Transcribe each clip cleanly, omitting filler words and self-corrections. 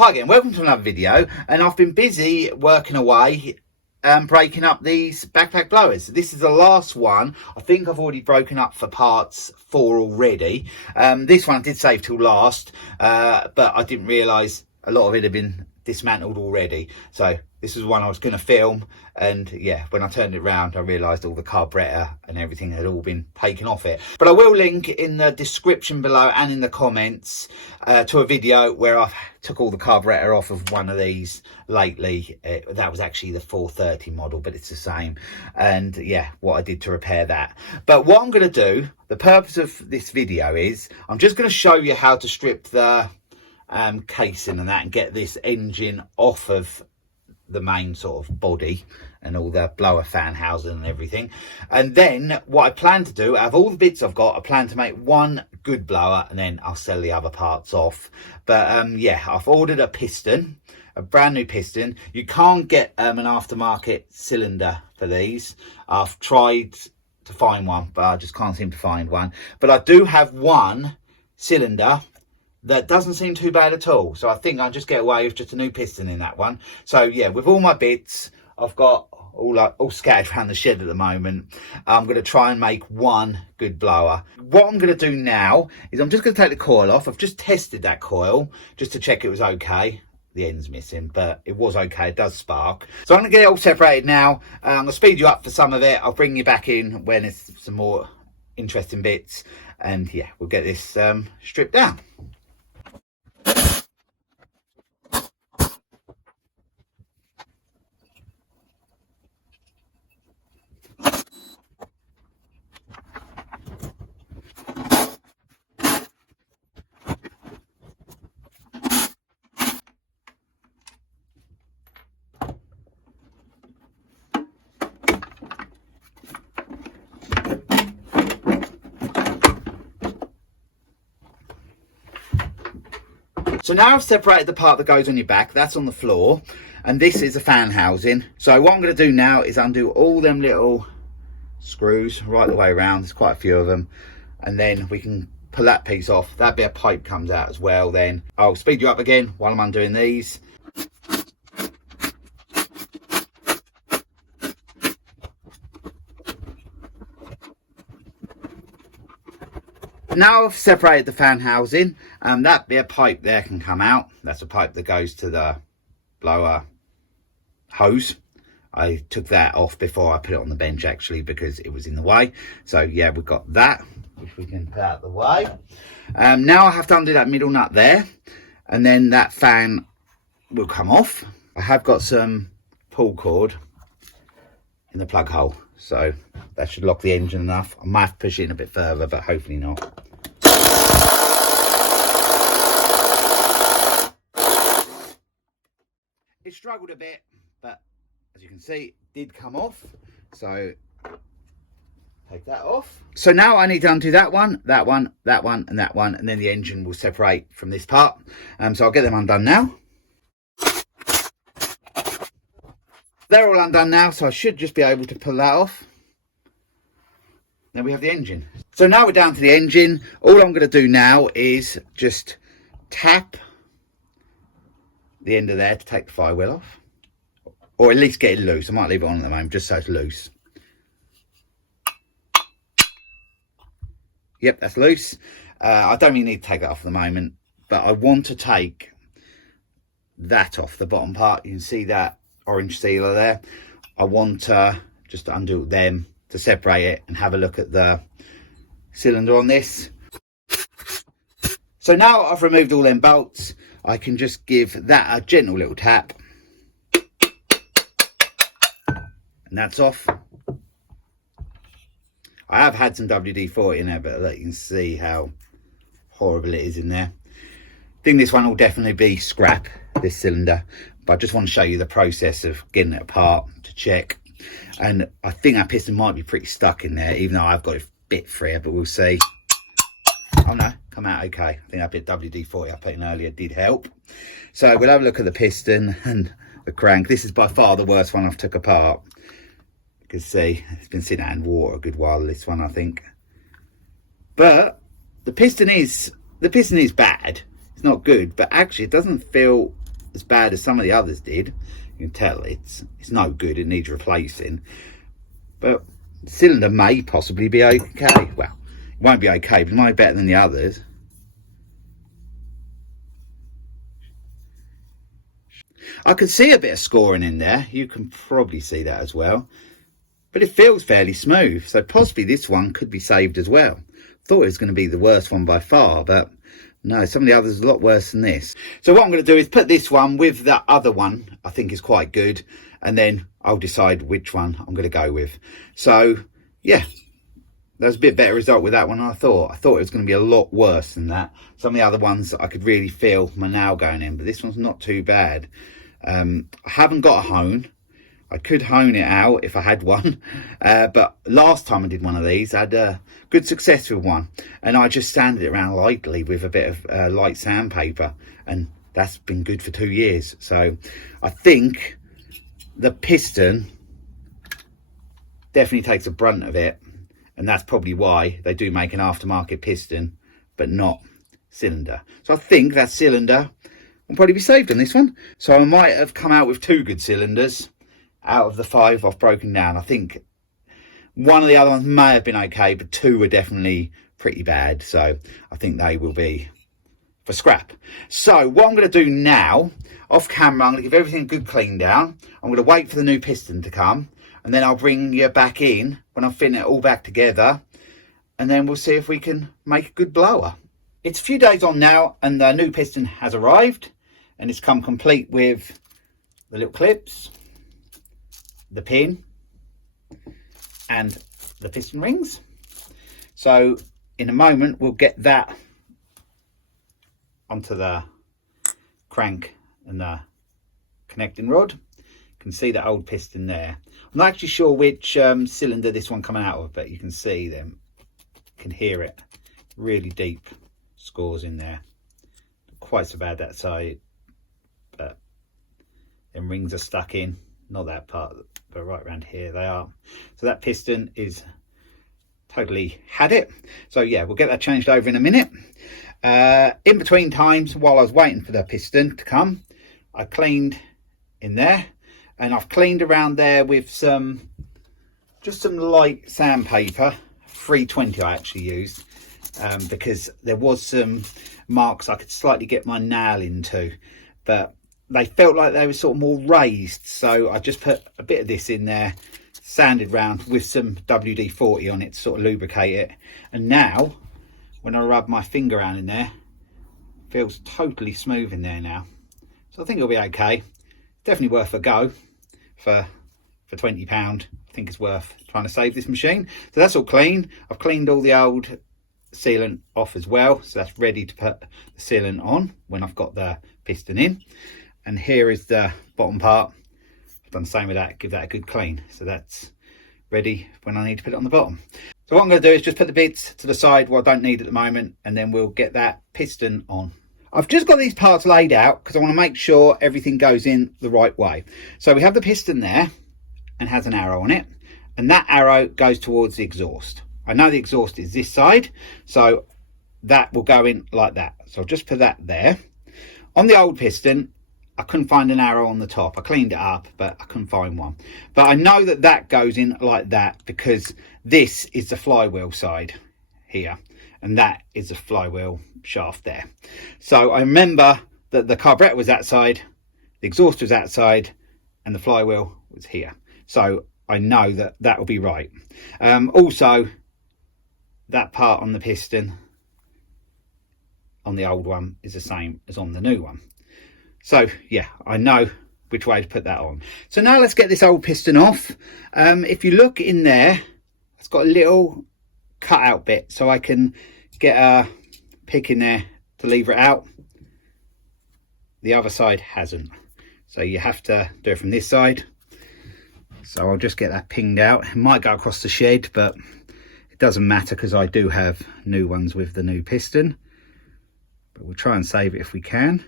Hi again, welcome to another video, and I've been busy working away breaking up these backpack blowers. This is the last one. I think I've already broken up for parts 4 already. This one I did save till last, but I didn't realise a lot of it had been dismantled already. So this was one I was going to film, and yeah, when I turned it around I realised all the carburetor and everything had all been taken off it. But I will link in the description below and in the comments to a video where I took all the carburetor off of one of these lately. That was actually the 430 model, but it's the same. And yeah, what I did to repair that. But what I'm going to do, the purpose of this video is I'm just going to show you how to strip the casing and that, and get this engine off of the main sort of body and all the blower fan housing and everything. And then what I plan to do, out of all the bits I've got, I plan to make one good blower and then I'll sell the other parts off. But yeah, I've ordered a piston, a brand new piston. You can't get an aftermarket cylinder for these. I've tried to find one, but I just can't seem to find one. But I do have one cylinder that doesn't seem too bad at all, so I think I'll just get away with just a new piston in that one. So yeah, with all my bits I've got all scattered around the shed at the moment, I'm going to try and make one good blower. What I'm going to do now is I'm just going to take the coil off. I've just tested that coil just to check it was okay. The end's missing, but it was okay. It does spark. So I'm going to get it all separated now. I'm going to speed you up for some of it. I'll bring you back in when it's some more interesting bits, and yeah, we'll get this stripped down. So now I've separated the part that goes on your back, that's on the floor, and this is a fan housing. So what I'm going to do now is undo all them little screws right the way around. There's quite a few of them, and then we can pull that piece off. That bit of pipe comes out as well. Then I'll speed you up again while I'm undoing these. Now I've separated the fan housing, that bit of pipe there can come out. That's a pipe that goes to the blower hose. I took that off before I put it on the bench actually, because it was in the way. So yeah, we've got that, which we can put out of the way. Now I have to undo that middle nut there, and then that fan will come off. I have got some pull cord in the plug hole, so that should lock the engine enough. I might have to push it in a bit further, but hopefully not. It struggled a bit, but as you can see, it did come off. So take that off. So now I need to undo that one, that one, that one, and that one, and then the engine will separate from this part. So I'll get them undone now. They're all undone now, so I should just be able to pull that off. Then we have the engine. So now we're down to the engine. All I'm going to do now is just tap the end of there to take the firewheel off, or at least get it loose. I might leave it on at the moment just so it's loose. Yep, that's loose. I don't really need to take that off at the moment, but I want to take that off the bottom part. You can see that orange sealer there. I want just to undo them to separate it and have a look at the cylinder on this. So now I've removed all them bolts, I can just give that a gentle little tap, and that's off. I have had some WD-40 in there, but you can see how horrible it is in there. I think this one will definitely be scrap, this cylinder, but I just want to show you the process of getting it apart to check. And I think that piston might be pretty stuck in there, even though I've got it a bit freer, but we'll see. Oh no, come out okay. I think that bit WD-40 I put in earlier did help. So we'll have a look at the piston and the crank. This is by far the worst one I've took apart. You can see it's been sitting out in water a good while, this one, I think. The piston is bad. It's not good, but actually it doesn't feel as bad as some of the others did. You can tell it's no good, it needs replacing. But the cylinder may possibly be okay. Well, it won't be okay, but it might be better than the others. I can see a bit of scoring in there. You can probably see that as well. But it feels fairly smooth, so possibly this one could be saved as well. Thought it was going to be the worst one by far, but no, some of the others are a lot worse than this. So what I'm going to do is put this one with that other one I think is quite good, and then I'll decide which one I'm going to go with. So yeah, there's a bit better result with that one than I thought. I thought it was going to be a lot worse than that. Some of the other ones I could really feel my nail going in, but this one's not too bad. I haven't got a hone. I could hone it out if I had one, but last time I did one of these I had good success with one, and I just sanded it around lightly with a bit of light sandpaper, and that's been good for 2 years. So I think the piston definitely takes a brunt of it, and that's probably why they do make an aftermarket piston but not cylinder. So I think that cylinder will probably be saved on this one. So I might have come out with 2 good cylinders out of the 5 I've broken down. I think one of the other ones may have been okay, but 2 were definitely pretty bad, so I think they will be for scrap. So what I'm going to do now, off camera, I'm going to give everything a good clean down. I'm going to wait for the new piston to come, and then I'll bring you back in when I'm fitting it all back together, and then we'll see if we can make a good blower. It's a few days on now, and the new piston has arrived, and it's come complete with the little clips, the pin, and the piston rings. So in a moment we'll get that onto the crank and the connecting rod. You can see the old piston there. I'm not actually sure which cylinder this one coming out of, but you can see them, you can hear it, really deep scores in there. Not quite so bad that side, but them rings are stuck in, not that part, but right around here they are. So that piston is totally had it. So yeah, we'll get that changed over in a minute. In between times, while I was waiting for the piston to come, I cleaned in there, and I've cleaned around there with just some light sandpaper. 320 I actually used, because there was some marks I could slightly get my nail into, but they felt like they were sort of more raised, so I just put a bit of this in there, sanded round with some WD-40 on it to sort of lubricate it, and now when I rub my finger around in there, it feels totally smooth in there now. So I think it'll be okay. Definitely worth a go for £20. I think it's worth trying to save this machine. So that's all clean. I've cleaned all the old sealant off as well, so that's ready to put the sealant on when I've got the piston in. And here is the bottom part. I've done the same with that, give that a good clean. So that's ready when I need to put it on the bottom. So what I'm going to do is just put the bits to the side what I don't need at the moment, and then we'll get that piston on. I've just got these parts laid out because I want to make sure everything goes in the right way. So we have the piston there and has an arrow on it, and that arrow goes towards the exhaust. I know the exhaust is this side, so that will go in like that. So I'll just put that there. On the old piston, I couldn't find an arrow on the top. I cleaned it up, but I couldn't find one. But I know that that goes in like that because this is the flywheel side here, and that is the flywheel shaft there. So I remember that the carburetor was that side, the exhaust was that side, and the flywheel was here. So I know that that will be right. Also, that part on the piston on the old one is the same as on the new one. So yeah, I know which way to put that on. So now let's get this old piston off. If you look in there, it's got a little cut out bit, so I can get a pick in there to lever it out. The other side hasn't, so you have to do it from this side. So I'll just get that pinged out. It might go across the shed, but it doesn't matter because I do have new ones with the new piston, but we'll try and save it if we can.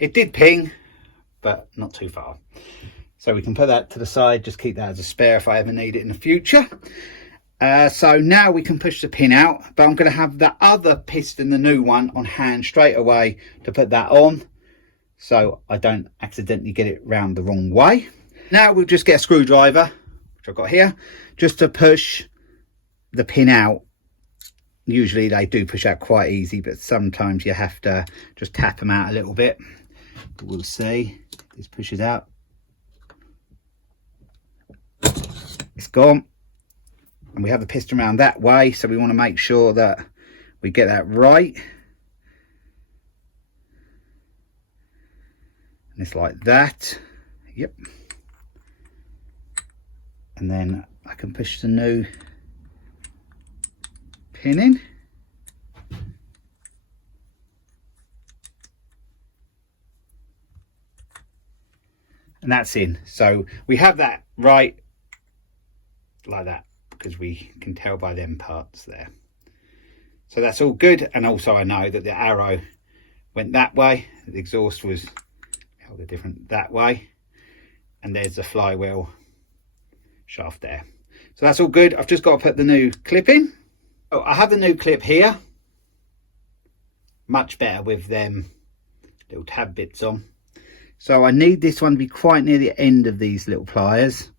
It did ping, but not too far. So we can put that to the side, just keep that as a spare if I ever need it in the future. So now we can push the pin out, but I'm going to have the other piston, the new one, on hand straight away to put that on, so I don't accidentally get it round the wrong way. Now we'll just get a screwdriver, which I've got here, just to push the pin out. Usually they do push out quite easy, but sometimes you have to just tap them out a little bit. But we'll see. This pushes out. It's gone. And we have the piston around that way, so we want to make sure that we get that right. And it's like that. Yep. And then I can push the new pin in. And that's in. So we have that right like that, because we can tell by them parts there. So that's all good. And also I know that the arrow went that way, the exhaust was held a different that way, and there's the flywheel shaft there. So that's all good. I've just got to put the new clip in. Oh, I have the new clip here, much better with them little tab bits on. So I need this one to be quite near the end of these little pliers,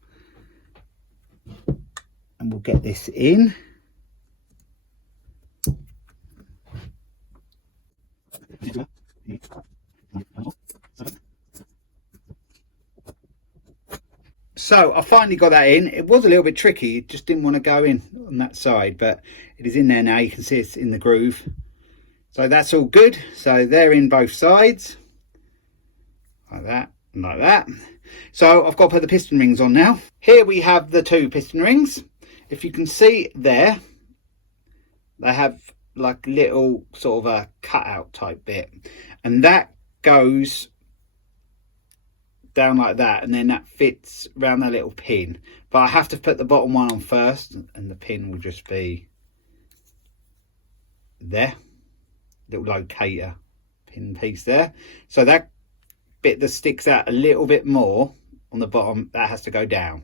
and we'll get this in. So I finally got that in. It was a little bit tricky, it just didn't want to go in on that side, but it is in there now. You can see it's in the groove. So that's all good. So they're in both sides, like that and like that. So I've got to put the piston rings on now. Here we have the two piston rings. If you can see there, they have like little sort of a cutout type bit, and that goes down like that, and then that fits around that little pin. But I have to put the bottom one on first, and the pin will just be there, little locator pin piece there. So that bit that sticks out a little bit more on the bottom, that has to go down.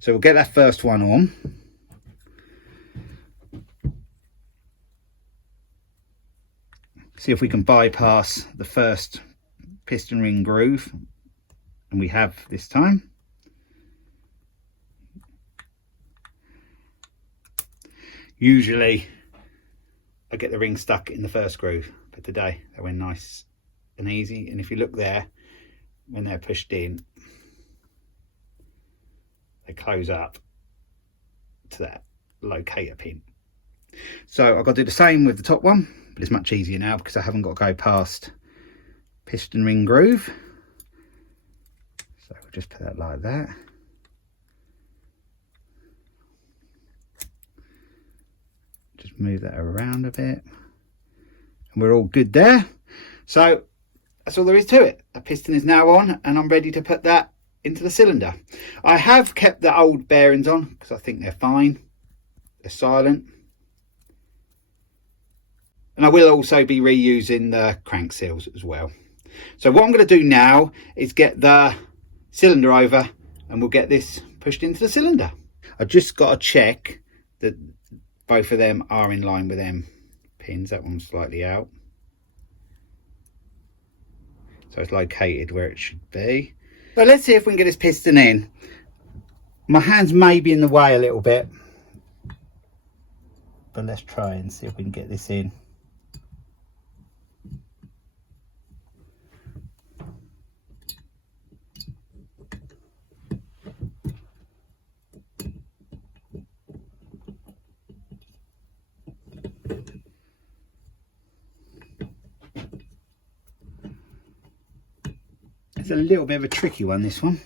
So we'll get that first one on. See if we can bypass the first piston ring groove, and we have this time. Usually I get the ring stuck in the first groove, but today they went nice and easy. And if you look there, when they're pushed in, they close up to that locator pin. So I've got to do the same with the top one, but it's much easier now because I haven't got to go past piston ring groove. So we'll just put that like that. Just move that around a bit, and we're all good there. So that's all there is to it. The piston is now on, and I'm ready to put that into the cylinder. I have kept the old bearings on because I think they're fine. They're silent. And I will also be reusing the crank seals as well. So what I'm going to do now is get the cylinder over, and we'll get this pushed into the cylinder. I've just got to check that both of them are in line with them pins. That one's slightly out, so it's located where it should be. So let's see if we can get this piston in. My hands may be in the way a little bit, but let's try and see if we can get this in. It's a little bit of a tricky one, this one.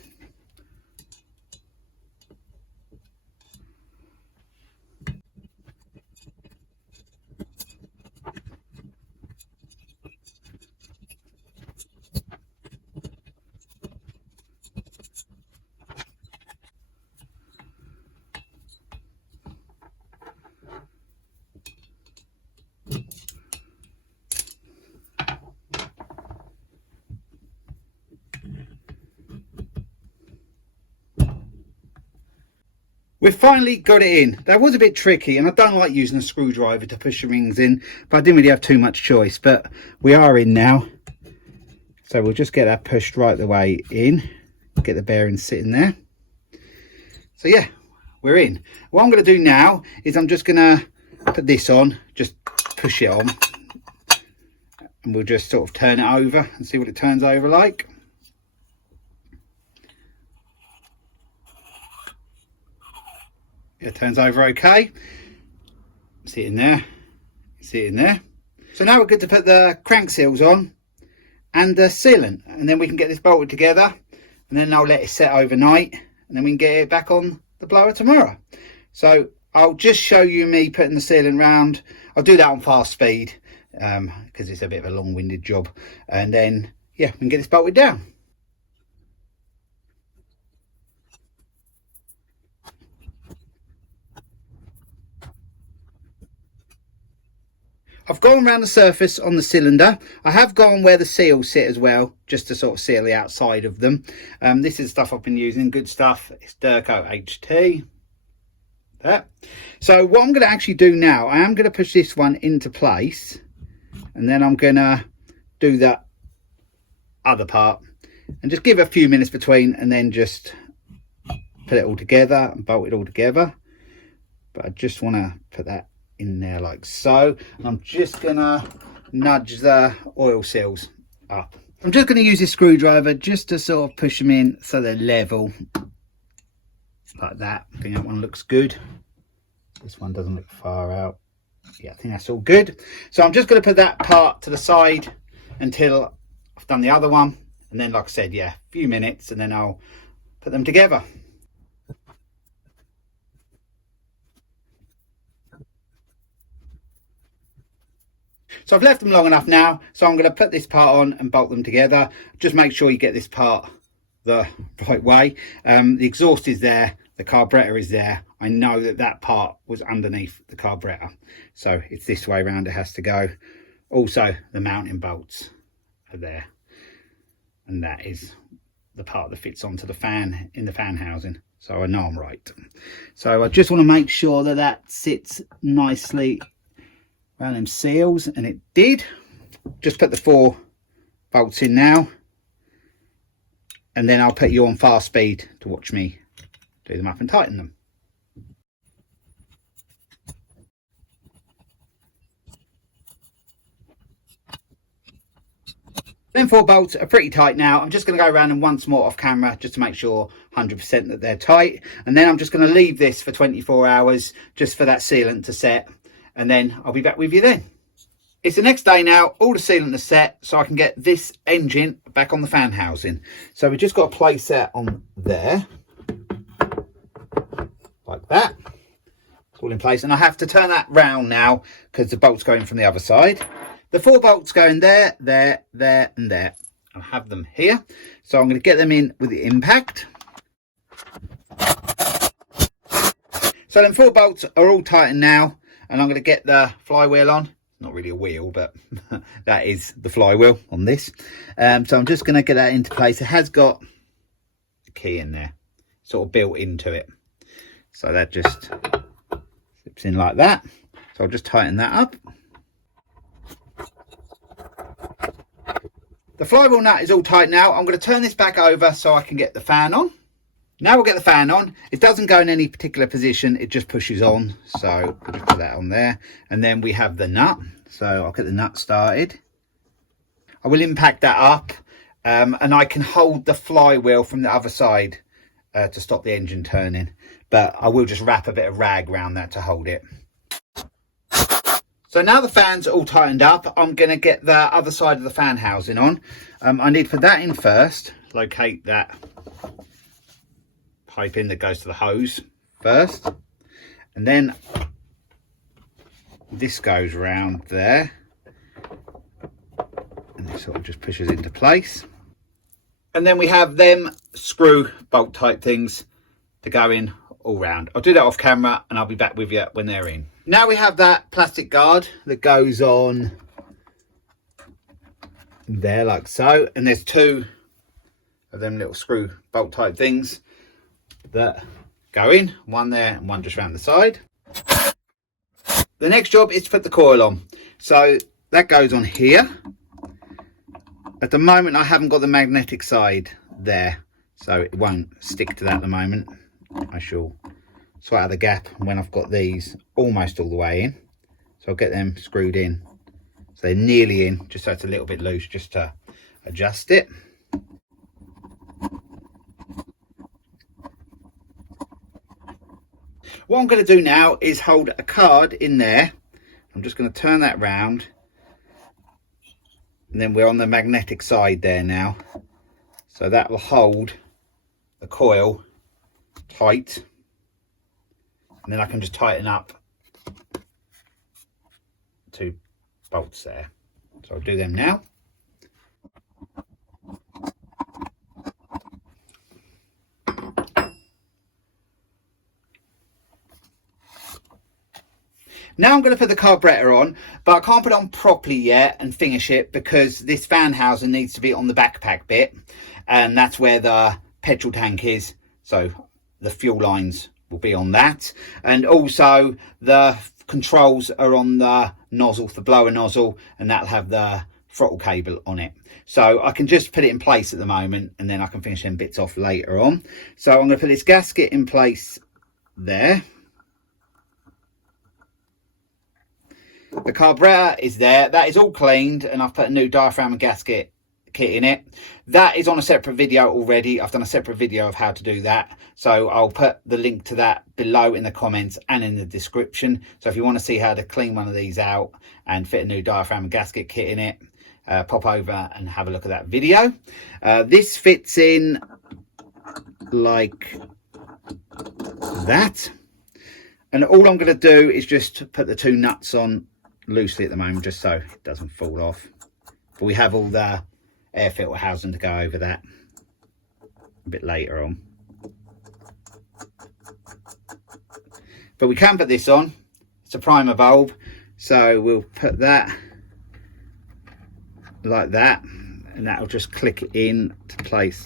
We've finally got it in. That was a bit tricky, and I don't like using a screwdriver to push the rings in, but I didn't really have too much choice. But we are in now. So we'll just get that pushed right the way in. Get the bearings sitting there. So yeah, we're in. What I'm going to do now is I'm just going to put this on, just push it on. And we'll just sort of turn it over and see what it turns over like. It turns over okay. See it in there. See it in there. So now we're good to put the crank seals on and the sealant, and then we can get this bolted together, and then I'll let it set overnight, and then we can get it back on the blower tomorrow. So I'll just show you me putting the sealant round. I'll do that on fast speed because it's a bit of a long-winded job, and then yeah, we can get this bolted down. I've gone around the surface on the cylinder. I have gone where the seals sit as well, just to sort of seal the outside of them. This is stuff I've been using, good stuff. It's Durco HT. There. So what I'm going to actually do now, I am going to push this one into place, and then I'm going to do that other part and just give it a few minutes between, and then just put it all together and bolt it all together. But I just want to put that in there like so, and I'm just gonna nudge the oil seals up. I'm just going to use this screwdriver just to sort of push them in so they're level like that. I think that one looks good. This one doesn't look far out. Yeah, I think that's all good. So I'm just going to put that part to the side until I've done the other one, and then like I said, yeah, a few minutes, and then I'll put them together. So I've left them long enough now, so I'm going to put this part on and bolt them together. Just make sure you get this part the right way. The exhaust is there, the carburetor is there. I know that that part was underneath the carburetor, so it's this way around it has to go. Also, the mounting bolts are there, and that is the part that fits onto the fan in the fan housing, so I know I'm right. So I just want to make sure that that sits nicely around them seals, and it did. Just put the 4 bolts in now, and then I'll put you on fast speed to watch me do them up and tighten them. Them 4 bolts are pretty tight now. I'm just going to go around them once more off camera just to make sure 100% that they're tight, and then I'm just going to leave this for 24 hours just for that sealant to set, and then I'll be back with you then. It's the next day now, all the sealant is set, so I can get this engine back on the fan housing. So we just got to place that on there, like that. It's all in place, and I have to turn that round now because the bolt's going from the other side. The 4 bolts going there, there, there, and there. I have them here, so I'm going to get them in with the impact. So then 4 bolts are all tightened now, and I'm going to get the flywheel on. Not really a wheel, but that is the flywheel on this. So I'm just going to get that into place. It has got a key in there, sort of built into it. So that just slips in like that. So I'll just tighten that up. The flywheel nut is all tight now. I'm going to turn this back over so I can get the fan on. Now we'll get the fan on. It doesn't go in any particular position, it just pushes on. So we'll just put that on there. And then we have the nut. So I'll get the nut started. I will impact that up, and I can hold the flywheel from the other side to stop the engine turning. But I will just wrap a bit of rag around that to hold it. So now the fans are all tightened up, I'm going to get the other side of the fan housing on. I need to put that in first, locate that pipe in that goes to the hose first, and then this goes round there, and it sort of just pushes into place. And then we have them screw bolt type things to go in all round. I'll do that off camera and I'll be back with you when they're in. Now we have that plastic guard that goes on there like so, and there's 2 of them little screw bolt type things that go in, one there and one just around the side. The next job is to put the coil on. So that goes on here. At the moment I haven't got the magnetic side there, so it won't stick to that at the moment. I shall sort out the gap when I've got these almost all the way in. So I'll get them screwed in so they're nearly in, just so it's a little bit loose, just to adjust it. What I'm going to do now is hold a card in there. I'm just going to turn that round, and then we're on the magnetic side there now, so that will hold the coil tight, and then I can just tighten up 2 bolts there. So I'll do them now. Now I'm going to put the carburetor on, but I can't put it on properly yet and finish it because this fan housing needs to be on the backpack bit, and that's where the petrol tank is, so the fuel lines will be on that, and also the controls are on the nozzle, the blower nozzle, and that'll have the throttle cable on it. So I can just put it in place at the moment, and then I can finish them bits off later on. So I'm going to put this gasket in place there. The carburetor is there, that is all cleaned, and I've put a new diaphragm and gasket kit in it. That is on a separate video already. I've done a separate video of how to do that, so I'll put the link to that below in the comments and in the description. So if you want to see how to clean one of these out and fit a new diaphragm and gasket kit in it, pop over and have a look at that video. This fits in like that, and all I'm going to do is just put the 2 nuts on loosely at the moment, just so it doesn't fall off. But we have all the air filter housing to go over that a bit later on. But we can put this on. It's a primer bulb, so we'll put that like that, and that'll just click in to place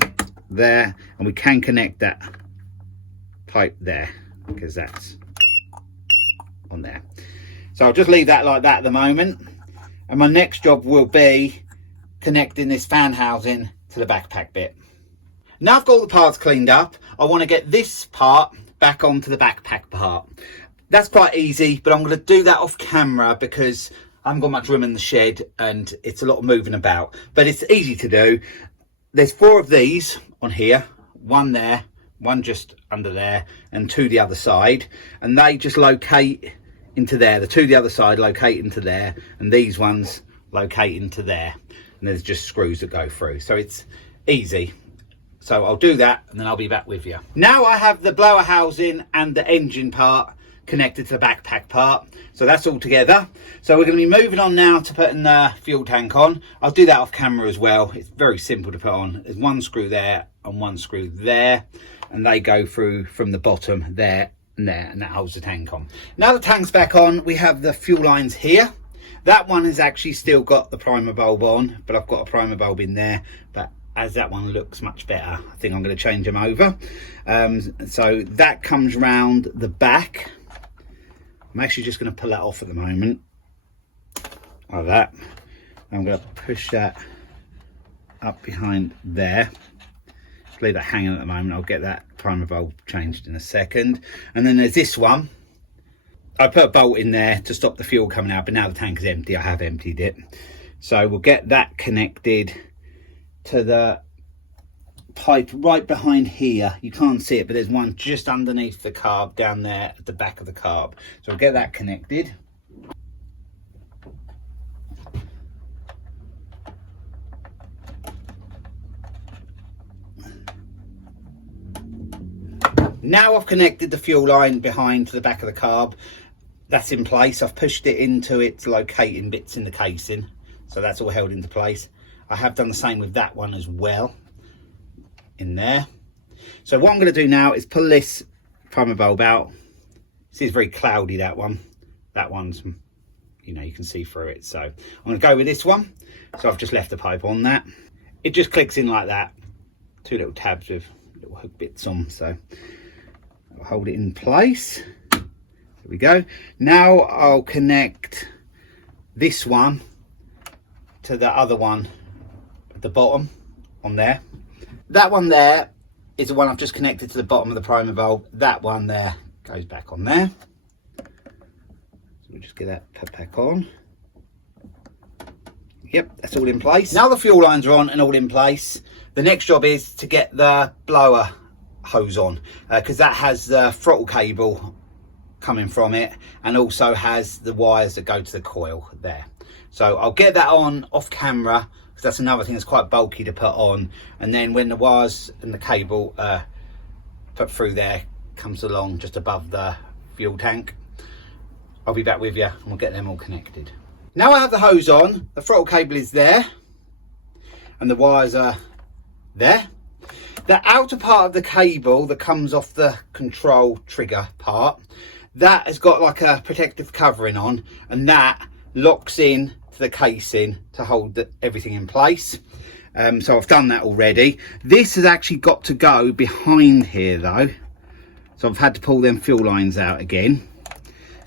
there, and we can connect that pipe there because that's on there. So I'll just leave that like that at the moment, and my next job will be connecting this fan housing to the backpack bit. Now I've got all the parts cleaned up, I want to get this part back onto the backpack part. That's quite easy, but I'm going to do that off camera because I haven't got much room in the shed and it's a lot of moving about, but it's easy to do. There's 4 of these on here, 1 there, 1 just under there, and 2 the other side, and they just locate into there. The 2 the other side locate into there, and these ones locate into there, and there's just screws that go through, so it's easy. So I'll do that and then I'll be back with you. Now I have the blower housing and the engine part connected to the backpack part, so that's all together. So we're going to be moving on now to putting the fuel tank on. I'll do that off camera as well. It's very simple to put on. There's 1 screw there and 1 screw there, and they go through from the bottom there and there, and that holds the tank on. Now the tank's back on, we have the fuel lines here. That one has actually still got the primer bulb on, but I've got a primer bulb in there, but as that one looks much better, I think I'm going to change them over. So that comes round the back. I'm actually just going to pull that off at the moment, like that. I'm going to push that up behind there. Leave that hanging at the moment. I'll get that primer bulb changed in a second. And then there's this one. I put a bolt in there to stop the fuel coming out, but now the tank is empty. I have emptied it. So we'll get that connected to the pipe right behind here. You can't see it, but there's one just underneath the carb down there at the back of the carb. So we'll get that connected. Now I've connected the fuel line behind to the back of the carb. That's in place. I've pushed it into its locating bits in the casing, so that's all held into place. I have done the same with that one as well in there. So what I'm going to do now is pull this primer bulb out. See, it's very cloudy, that one. That one's, you know, you can see through it. So I'm going to go with this one. So I've just left the pipe on that. It just clicks in like that. 2 little tabs with little hook bits on. So I'll hold it in place. There we go. Now I'll connect this one to the other one at the bottom on there. That one there is the one I've just connected to the bottom of the primer valve. That one there goes back on there. So we'll just get that put back on. Yep, that's all in place. Now the fuel lines are on and all in place, the next job is to get the blower hose on, because that has the throttle cable coming from it and also has the wires that go to the coil there. So I'll get that on off camera, because that's another thing that's quite bulky to put on, and then when the wires and the cable put through there comes along just above the fuel tank, I'll be back with you and we'll get them all connected. Now I have the hose on, the throttle cable is there and the wires are there. The outer part of the cable that comes off the control trigger part, that has got like a protective covering on, and that locks in to the casing to hold everything in place. So I've done that already. This has actually got to go behind here though, so I've had to pull them fuel lines out again,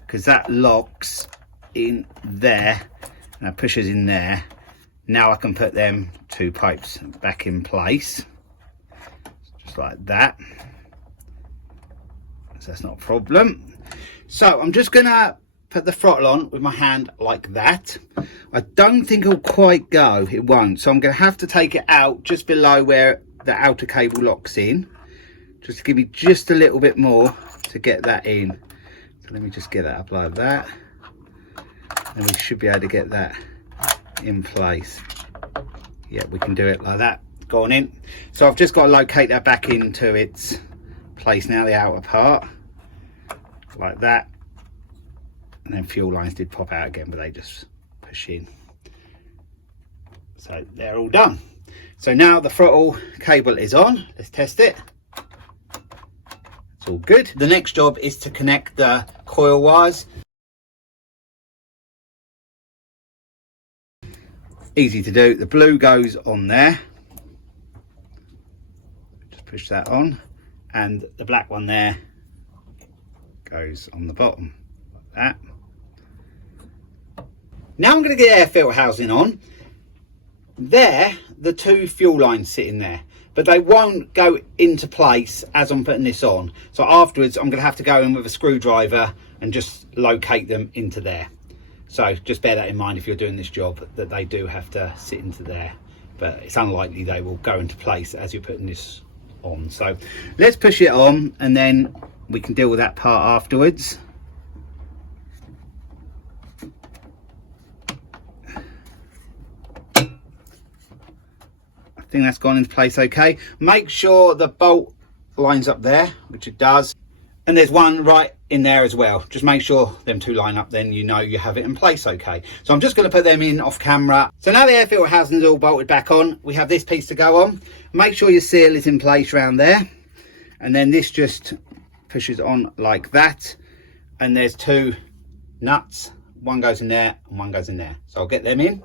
because that locks in there and that pushes in there. Now I can put them two pipes back in place just like that, so that's not a problem. So I'm just gonna put the throttle on with my hand like that. I don't think it'll quite go, it won't, so I'm gonna have to take it out just below where the outer cable locks in, just to give me just a little bit more to get that in. So let me just get that up like that, and we should be able to get that in place. Yeah, we can do it like that, gone in. So I've just got to locate that back into its place now, the outer part, like that. And then fuel lines did pop out again, but they just push in. So they're all done. So now the throttle cable is on. Let's test it. It's all good. The next job is to connect the coil wires. Easy to do. The blue goes on there. Just push that on. And the black one there goes on the bottom, like that. Now I'm going to get air filter housing on. There, the two fuel lines sitting there, but they won't go into place as I'm putting this on. So afterwards, I'm going to have to go in with a screwdriver and just locate them into there. So just bear that in mind if you're doing this job, that they do have to sit into there, but it's unlikely they will go into place as you're putting this on. So let's push it on and then we can deal with that part afterwards. I think that's gone into place okay. Make sure the bolt lines up there, which it does, and there's one right in there as well. Just make sure them two line up, then you know you have it in place okay. So I'm just going to put them in off camera. So now the air filter housing is all bolted back on, we have this piece to go on. Make sure your seal is in place around there, and then this just pushes on like that, and there's two nuts, one goes in there and one goes in there. So I'll get them in.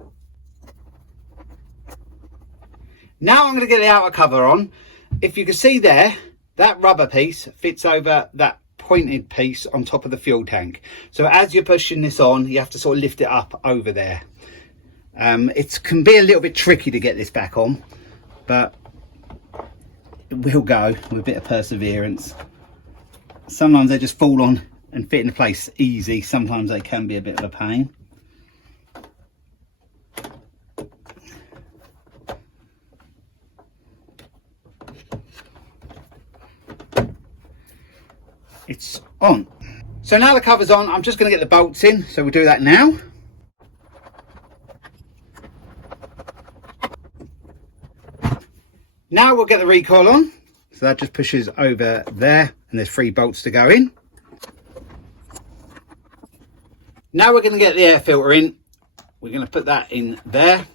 Now I'm going to get the outer cover on. If you can see there, that rubber piece fits over that pointed piece on top of the fuel tank. So as you're pushing this on, you have to sort of lift it up over there. It can be a little bit tricky to get this back on, but it will go with a bit of perseverance. Sometimes they just fall on and fit into place easy. Sometimes they can be a bit of a pain. It's on. So now the cover's on, I'm just going to get the bolts in, so we'll do that now. Now we'll get the recoil on, so that just pushes over there, and there's 3 bolts to go in. Now we're going to get the air filter in. We're going to put that in there,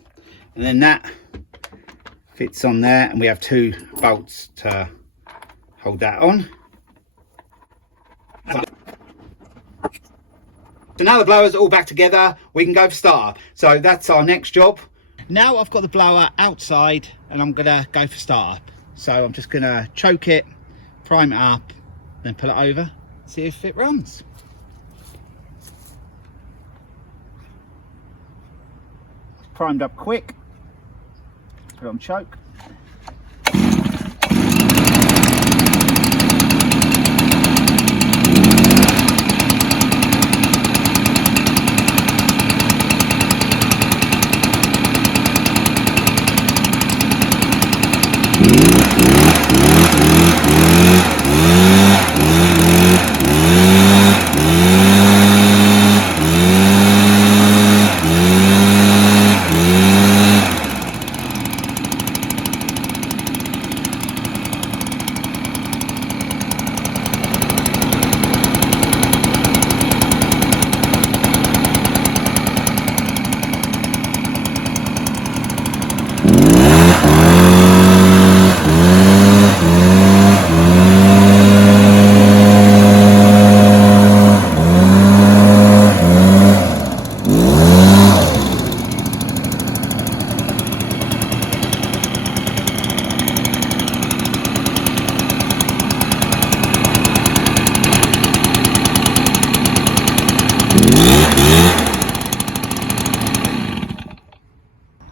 and then that fits on there, and we have 2 bolts to hold that on. So now the blowers are all back together, we can go for startup. So that's our next job. Now I've got the blower outside and I'm gonna go for startup. So I'm just gonna choke it, prime it up, then pull it over, see if it runs. Primed up quick, put it on choke.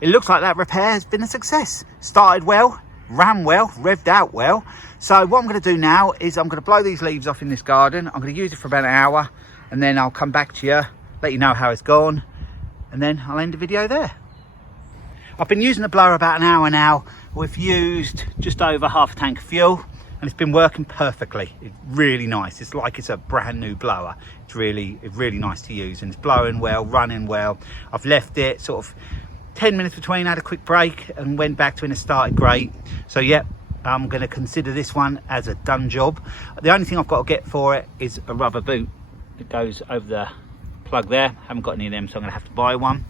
It looks like that repair has been a success. Started well, ran well, revved out well. So what I'm going to do now is I'm going to blow these leaves off in this garden. I'm going to use it for about an hour and then I'll come back to you, let you know how it's gone, and then I'll end the video there. I've been using the blower about an hour now. We've used just over half a tank of fuel and it's been working perfectly. It's really nice. It's like it's a brand new blower. It's really nice to use and it's blowing well, running well. I've left it sort of 10 minutes between, had a quick break and went back to it and it started great. So yeah, I'm going to consider this one as a done job. The only thing I've got to get for it is a rubber boot that goes over the plug there. Haven't got any of them, so I'm going to have to buy one.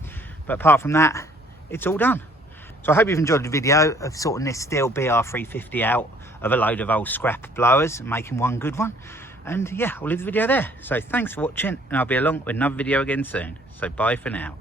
But apart from that, it's all done. So I hope you've enjoyed the video of sorting this Stihl BR350 out of a load of old scrap blowers and making one good one. And yeah, I'll leave the video there. So thanks for watching and I'll be along with another video again soon. So bye for now.